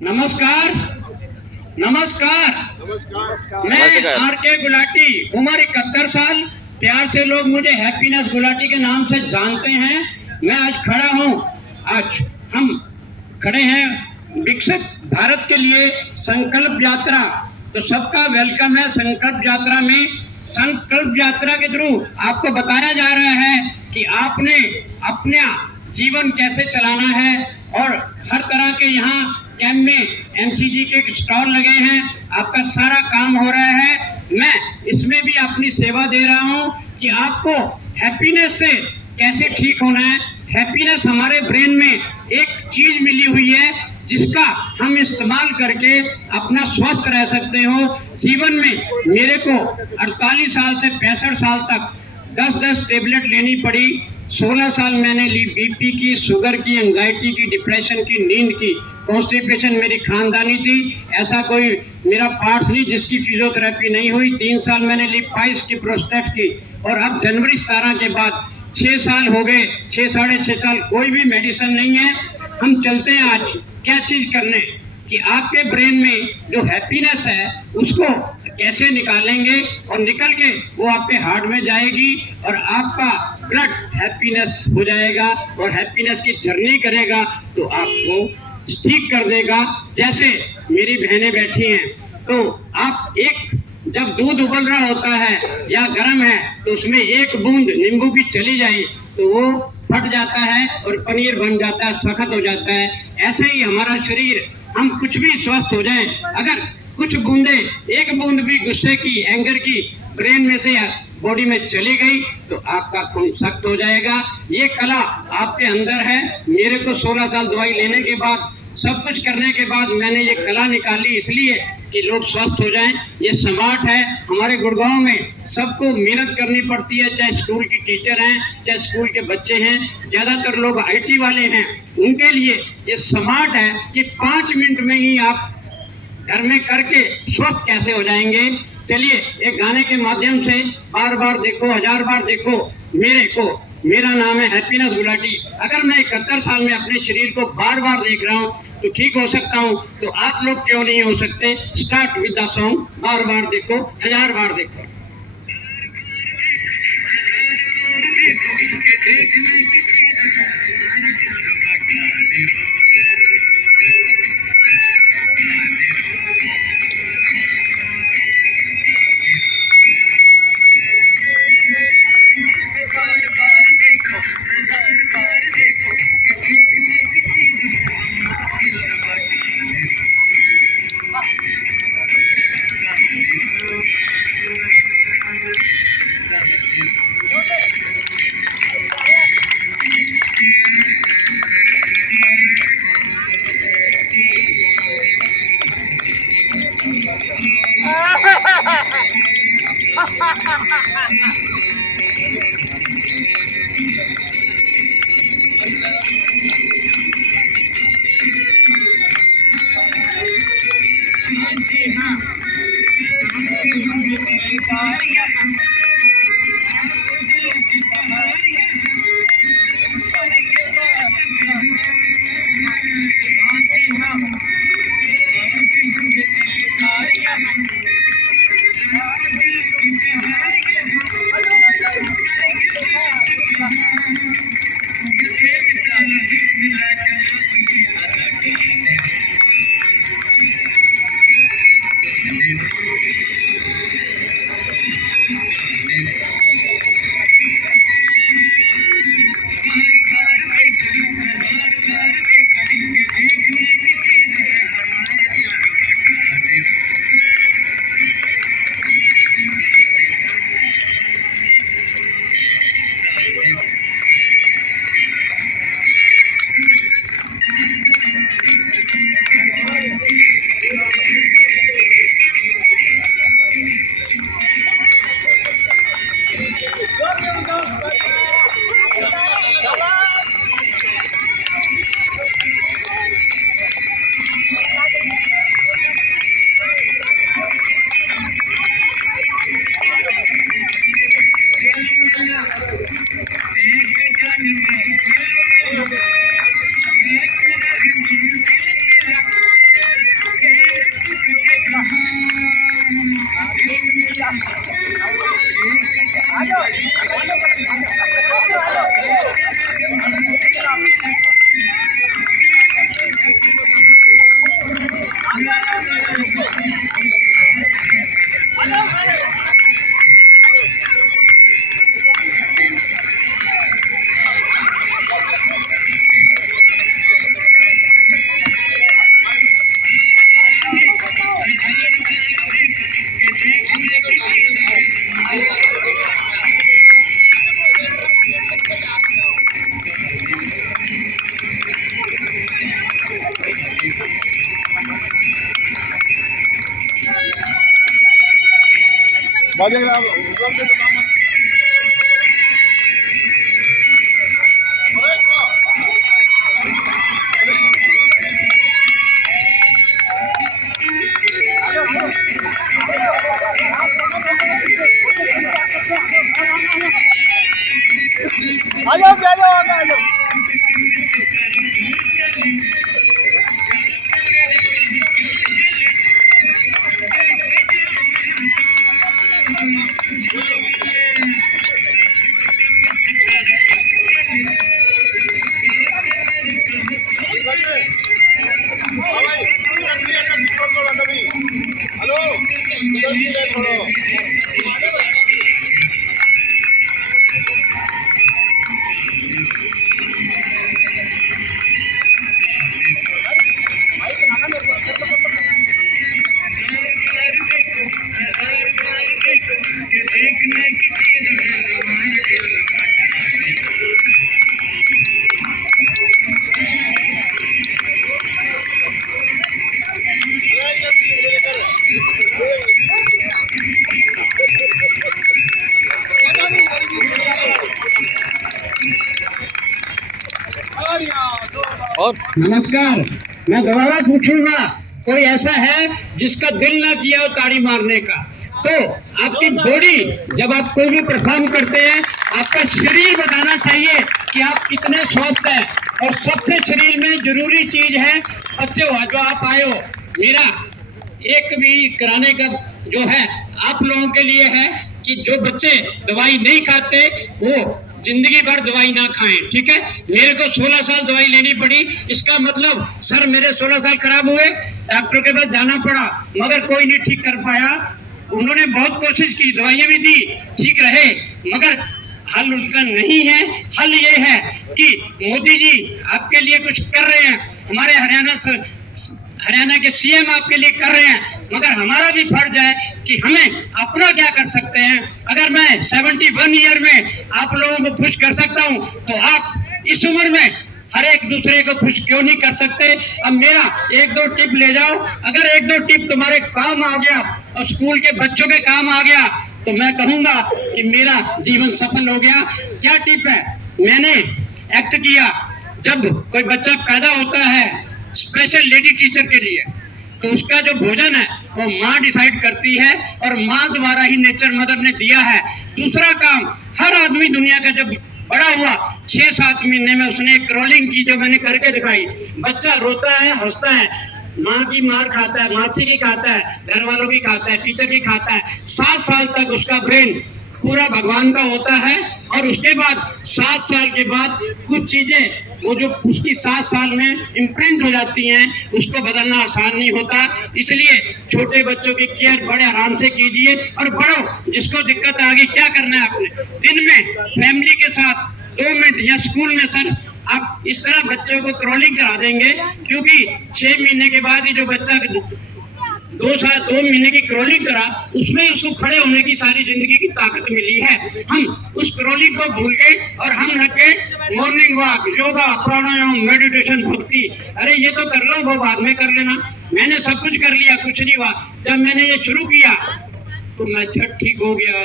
नमस्कार नमस्कार नमस्कार। मैं आर के गुलाटी, उम्र 71 साल। प्यार से लोग मुझे हैप्पीनेस गुलाटी के नाम से जानते हैं। मैं आज खड़ा हूँ, आज हम खड़े हैं विकसित भारत के लिए संकल्प यात्रा। तो सबका वेलकम है संकल्प यात्रा में। संकल्प यात्रा के थ्रू आपको बताया जा रहा है कि आपने अपना जीवन कैसे चलाना है, और हर तरह के यहाँ कैंप में एमसीजी के स्टॉल लगे हैं, आपका सारा काम हो रहा है। मैं इसमें भी अपनी सेवा दे रहा हूँ कि आपको हैप्पीनेस से कैसे ठीक होना है। हैप्पीनेस हमारे ब्रेन में एक चीज मिली हुई है जिसका हम इस्तेमाल करके अपना स्वस्थ रह सकते हो। जीवन में मेरे को 48 साल से 65 साल तक 10-10 टेबलेट लेनी पड़ी। 16 साल मैंने ली बीपी की, शुगर की, एंजाइटी की, डिप्रेशन की, नींद की, कॉन्स्टिपेशन मेरी खानदानी थी। ऐसा कोई मेरा पार्ट्स नहीं जिसकी फिजियोथेरेपी नहीं हुई। 3 साल मैंने ली पाइल्स की, प्रोस्टेट की, और अब जनवरी 17 के बाद 6 साल हो गए, 6-6.5 साल कोई भी मेडिसिन नहीं है। हम चलते हैं आज क्या चीज करने कि आपके ब्रेन में जो हैप्पीनेस है उसको कैसे निकालेंगे, और निकल के वो आपके हार्ट में जाएगी और आपका ब्लड हैप्पीनेस हो जाएगा और हैप्पीनेस की जर्नी करेगा तो आपको ठीक कर देगा। जैसे मेरी बहनें बैठी हैं, तो आप जब दूध उबल रहा होता है या गर्म है तो उसमें एक बूंद नींबू की चली जाए तो वो फट जाता है और पनीर बन जाता है, सख्त हो जाता है। ऐसे ही हमारा शरीर, हम कुछ भी स्वस्थ हो जाए, अगर कुछ बूंदे, एक बूंद भी गुस्से की, एंगर की ब्रेन में से बॉडी में चली गई तो आपका खून सख्त हो जाएगा। ये कला आपके अंदर है। मेरे को 16 साल दवाई लेने के बाद, सब कुछ करने के बाद मैंने ये कला निकाली, इसलिए कि लोग स्वस्थ हो जाएं। ये स्मार्ट है। हमारे गुड़गांव में सबको मेहनत करनी पड़ती है, चाहे स्कूल की टीचर हैं, चाहे स्कूल के बच्चे हैं, ज्यादातर लोग आईटी वाले हैं। उनके लिए ये स्मार्ट है कि 5 मिनट में ही आप घर में करके स्वस्थ कैसे हो जाएंगे। चलिए एक गाने के माध्यम से, बार बार देखो, 1000 बार देखो मेरे को, मेरा नाम है हैप्पीनेस गुलाटी। अगर मैं 71 साल में अपने शरीर को बार बार देख रहा हूँ तो ठीक हो सकता हूँ, तो आप लोग क्यों नहीं हो सकते। स्टार्ट विद द सॉन्ग, बार बार देखो, 1000 बार देखो। आ जाओ आ जाओ आ जाओ। और नमस्कार, मैं दोबारा पूछूंगा, कोई ऐसा है जिसका दिल ना किया हो ताड़ी मारने का? तो आपकी बॉडी, जब आप कोई भी परफॉर्म करते हैं, आपका शरीर बताना चाहिए कि आप कितने स्वस्थ हैं। और सबसे शरीर में जरूरी चीज है, बच्चे हो जो आप आए हो, मेरा एक भी कराने का जो है आप लोगों के लिए है कि जो बच्चे दवाई नहीं खाते वो जिंदगी भर दवाई ना खाएं, ठीक है? मेरे को 16 साल दवाई लेनी पड़ी, इसका मतलब सर मेरे 16 साल खराब हुए, डॉक्टर के पास जाना पड़ा, मगर कोई नहीं ठीक कर पाया। उन्होंने बहुत कोशिश की, दवाइयां भी दी, ठीक रहे, मगर हल उसका नहीं है। हल ये है कि मोदी जी आपके लिए कुछ कर रहे हैं, हमारे हरियाणा के सीएम आपके लिए कर रहे हैं, मगर हमारा भी फर्ज है कि हमें अपना क्या कर सकते हैं। अगर मैं 71 ईयर में आप लोगों को खुश कर सकता हूं, तो आप इस उम्र में हर एक दूसरे को खुश क्यों नहीं कर सकते? अब मेरा एक दो टिप ले जाओ, अगर एक दो टिप तुम्हारे काम आ गया और स्कूल के बच्चों के काम आ गया, तो मैं कहूंगा कि मेरा जीवन सफल हो गया। क्या टिप है? मैंने एक्ट किया, जब कोई बच्चा पैदा होता है स्पेशल लेडी टीचर के लिए, तो उसका जो भोजन है वो माँ डिसाइड करती है, और माँ द्वारा ही नेचर मदर ने दिया है। दूसरा काम, हर आदमी दुनिया का जब बड़ा हुआ 6-7 महीने में उसने क्रॉलिंग की, जो मैंने करके दिखाई। बच्चा रोता है, हंसता है, माँ की मार खाता है, मासी की खाता है, घर वालों की खाता है, टीचर की खाता है। 7 साल तक उसका ब्रेन पूरा भगवान का होता है, और उसके बाद 7 साल के बाद कुछ चीजें वो जो उसकी 7 साल में इम्प्रिंट हो जाती हैं, उसको बदलना आसान नहीं होता। इसलिए छोटे बच्चों की केयर बड़े आराम से कीजिए, और बड़ों जिसको दिक्कत आ गई, क्या करना है आपने? दिन में फैमिली के साथ 2 मिनट, या स्कूल में सर आप इस तरह बच्चों को क्रॉलिंग करा देंगे, क्योंकि 6 महीने के बाद ही जो बच्चा 2 महीने की क्रॉलिंग करा, उसमें उसको खड़े होने की सारी जिंदगी की ताकत मिली है। हम उस क्रॉलिंग को भूल गए और हम लगे मॉर्निंग वॉक, योगा, प्राणायाम, मेडिटेशन, भक्ति। अरे ये तो कर लो, वो बाद में कर लेना। मैंने सब कुछ कर लिया, कुछ नहीं हुआ। जब मैंने ये शुरू किया तो मैं झट ठीक हो गया।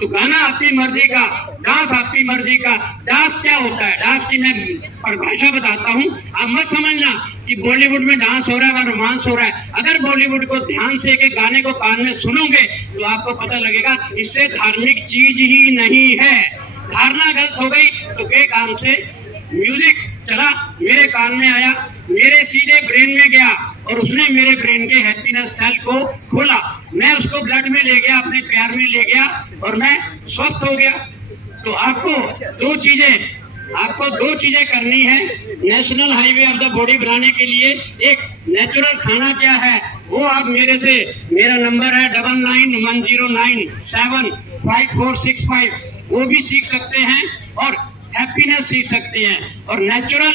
तो गाना आपकी मर्जी का, डांस आपकी मर्जी का। डांस क्या होता है, डांस की मैं परिभाषा बताता हूँ, आप मत समझना कि बॉलीवुड में डांस हो रहा है, रोमांस हो रहा है। अगर बॉलीवुड को ध्यान से के गाने को कान में सुनोगे तो आपको पता लगेगा इससे धार्मिक चीज ही नहीं है। धारणा गलत हो गई तो के काम से म्यूजिक चला, मेरे कान में आया, मेरे सीधे ब्रेन में गया, और उसने मेरे ब्रेन के हैप्पीनेस सेल को खोला। मैं उसको ब्लड में ले गया, अपने प्यार में ले गया, और मैं स्वस्थ हो गया। तो आपको दो चीजें करनी है national highway of the body बनाने के लिए। एक, नेचुरल खाना क्या है वो आप मेरे से, मेरा नंबर है 9910975465, वो भी सीख सकते हैं और हैप्पीनेस सीख सकते हैं। और नेचुरल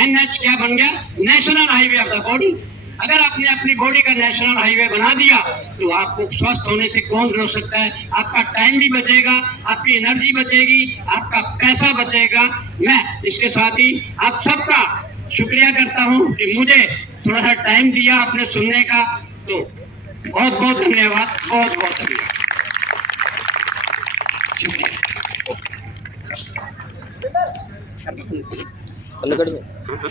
NH क्या बन गया? National highway of the body. अगर आपने अपनी बॉडी का नेशनल हाईवे बना दिया तो आपको स्वस्थ होने से कौन रोक सकता है? आपका टाइम भी बचेगा, आपकी एनर्जी बचेगी, आपका पैसा बचेगा। मैं इसके साथ ही आप सबका शुक्रिया करता हूं कि मुझे थोड़ा सा टाइम दिया आपने सुनने का। तो बहुत बहुत धन्यवाद, बहुत बहुत धन्यवाद। थल्ले करिए। हाँ हाँ